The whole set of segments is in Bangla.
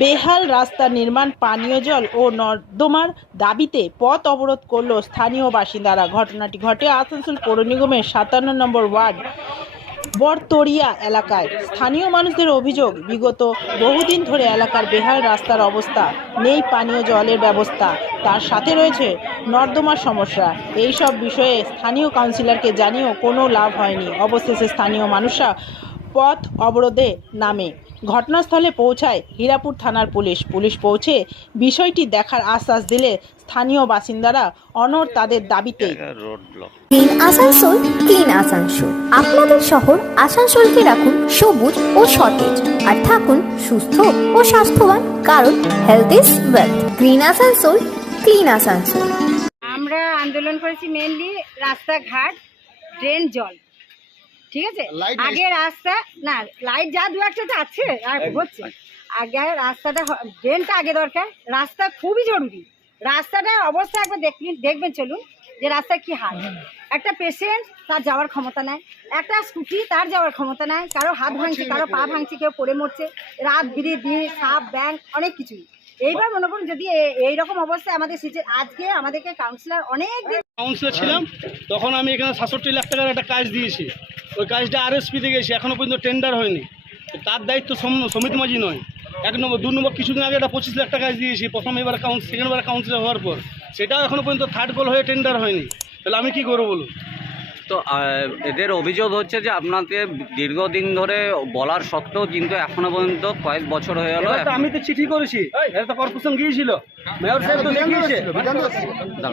বেহাল রাস্তা নির্মাণ, পানীয় জল ও নর্দমার দাবিতে পথ অবরোধ করল স্থানীয় বাসিন্দারা। ঘটনাটি ঘটে আসানসোল পৌর নিগমের সাতান্ন নম্বর ওয়ার্ড, বরতরিয়া এলাকায়। স্থানীয় মানুষদের অভিযোগ, বিগত বহুদিন ধরে এলাকার বেহাল রাস্তার অবস্থা, নেই পানীয় জলের ব্যবস্থা, তার সাথে রয়েছে নর্দমার সমস্যা। এই সব বিষয়ে স্থানীয় কাউন্সিলরকে জানিয়েও কোনো লাভ হয়নি। অবশেষে স্থানীয় মানুষরা পথ অবরোধে নামে। ঘটনাস্থলে পৌঁছায় হীরাপুর থানার পুলিশ। পুলিশ পৌঁছে বিষয়টি দেখার আশ্বাস দিলে স্থানীয় বাসিন্দারা অনর তাদের দাবিতে ক্লিন আসানসোল ক্লিন আসানসোল। আপনাদের শহর আসানসোলকে রাখুন সবুজ ও সতেজ। আর থাকুন সুস্থ ও স্বাস্থ্যবান কারণ health is wealth green Asansol clean Asansol. আমরা আন্দোলন করেছি মেনলি রাস্তাঘাট ড্রেন জল। ঠিক আছে? আগে রাস্তা না লাইট যা দু একটা আছে আর হচ্ছে। আগে রাস্তাটা ড্রেনটা আগে দরকার। রাস্তা খুবই জরুরি। রাস্তাটার অবস্থা একবার দেখবেন দেখবেন চলুন যে রাস্তা কি হাল। একটা পেশেন্ট তার যাওয়ার ক্ষমতা নাই। একটা স্কুটি তার যাওয়ার ক্ষমতা নাই। কারও হাত ভাঙছে কারও পা ভাঙছে কেউ পড়ে মরছে। রাত বিড়ি দিন সাপ ব্যাংক অনেক কিছুই। এইবার মনে করুন যদি এইরকম অবস্থায় আমাদের সিচু- আজকে আমাদেরকে কাউন্সিলর অনেক দিন কাউন্সিলর ছিলাম তখন আমি এখানে সাতষট্টি লাখ টাকার একটা কাজ দিয়েছি। ওই কাজটা আরএসপিতে গেছে এখনও পর্যন্ত টেন্ডার হয়নি। তার দায়িত্ব সম- সমিত মাঝি নয়। এক নম্বর, দু নম্বর, কিছুদিন আগে একটা পঁচিশ লাখ টাকা কাজ দিয়েছি, প্রথম এবার কাউন্সিল সেকেন্ডবার কাউন্সিলর হওয়ার পর। সেটাও এখনও পর্যন্ত থার্ড গোল হয়ে টেন্ডার হয়নি। তাহলে আমি কি করব বলুন? তো আহ, এদের অভিযোগ হচ্ছে যে আপনাকে দীর্ঘদিন ধরে বলার সত্ত্বেও কিন্তু এখনও পর্যন্ত কয়েক বছর হয়ে গেল তো আমি তো চিঠি করেছি। এটা তো কর্পোরেশন গিয়েছিল। মেয়র সাহেব তো দেখিয়েছে।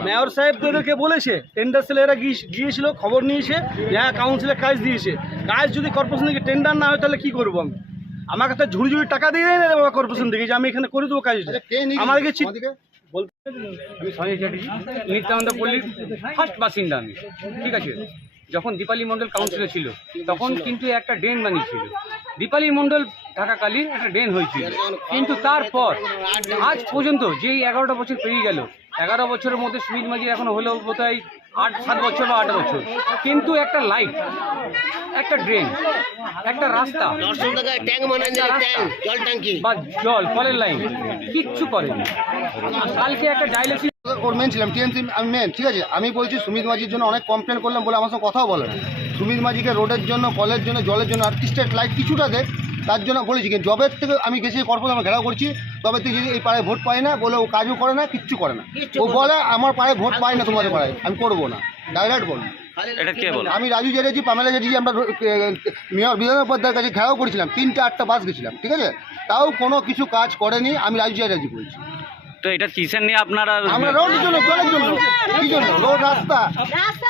মেয়র সাহেব তো এদেরকে বলেছে টেন্ডার সেলে এরা গিয়ে- গিয়েছিল খবর নিয়েছে হ্যাঁ কাউন্সিলে কাজ দিয়েছে। কাজ যদি কর্পোরেশন থেকে টেন্ডার না হয় তাহলে কি করব আমি? আমাকে তো ঝুড়ি ঝুড়ি টাকা দিয়ে দেয় না কর্পোরেশন থেকে যে আমি এখানে করে দেবো কাজটা আমাদেরকে চি- আমি সঞ্জয় চ্যাটার্জি নিত্যানন্দ পল্লীর ফার্স্ট বাসিন্দা আমি। ঠিক আছে? যখন দীপালি মণ্ডল কাউন্সিলর ছিল, তখন কিন্তু একটা ড্রেন বানিয়েছিল। দীপালি মণ্ডল থাকাকালীন একটা ড্রেন হয়েছিল। কিন্তু তারপর, আজ পর্যন্ত যেই এগারোটা বছর পেরিয়ে গেল, এগারো বছরের মধ্যে সুমিত মাঝি এখন হলো বোধহয় আট সাত বছর বা আট বছর। কিন্তু একটা লাইট একটা ড্রেন একটা রাস্তা। বা জল কলের লাইন কিচ্ছু করেনি। কালকে একটা ডাইলেক্সি ওর মেন ছিলাম টিএমসি আমি মেন ঠিক আছে? আমি বলছি সুমিত মাঝির জন্য অনেক কমপ্লেন করলাম বলে আমার সঙ্গে কথাও বলে না। সুমিত মাঝিকে রোডের জন্য কলের জন্য জলের জন্য আর স্ট্রিট লাইট কিছুটা দেখ তার জন্য বলেছি কিন্তু জবের থেকে আমি গেছি কর্পোরেশন আমি ঘেরাও করছি। তবে তুই যদি এই পাড়ায় ভোট পাই না বলে ও কাজও করে না কিচ্ছু করে না। ও বলে আমার পাড়ায় ভোট পাই না তোমাদের পাড়ায় আমি করব না। ডাইরেক্ট বল। এটা কে বলে? আমি রাজু চ্যাটার্জি পামেলা চ্যাটার্জি আমরা মেয়র বিধান উপাধ্যায়ের কাছে ঘেরাও করেছিলাম তিনটে আটটা বাস গেছিলাম ঠিক আছে? তাও কোনো কিছু কাজ করেনি আমি রাজু চ্যাটার্জি বলছি। তো এটা কিসের নিয়ে আপনারা আমরা রোডের জন্য জলের জন্য কি জন্য? রোড রাস্তা। রাস্তা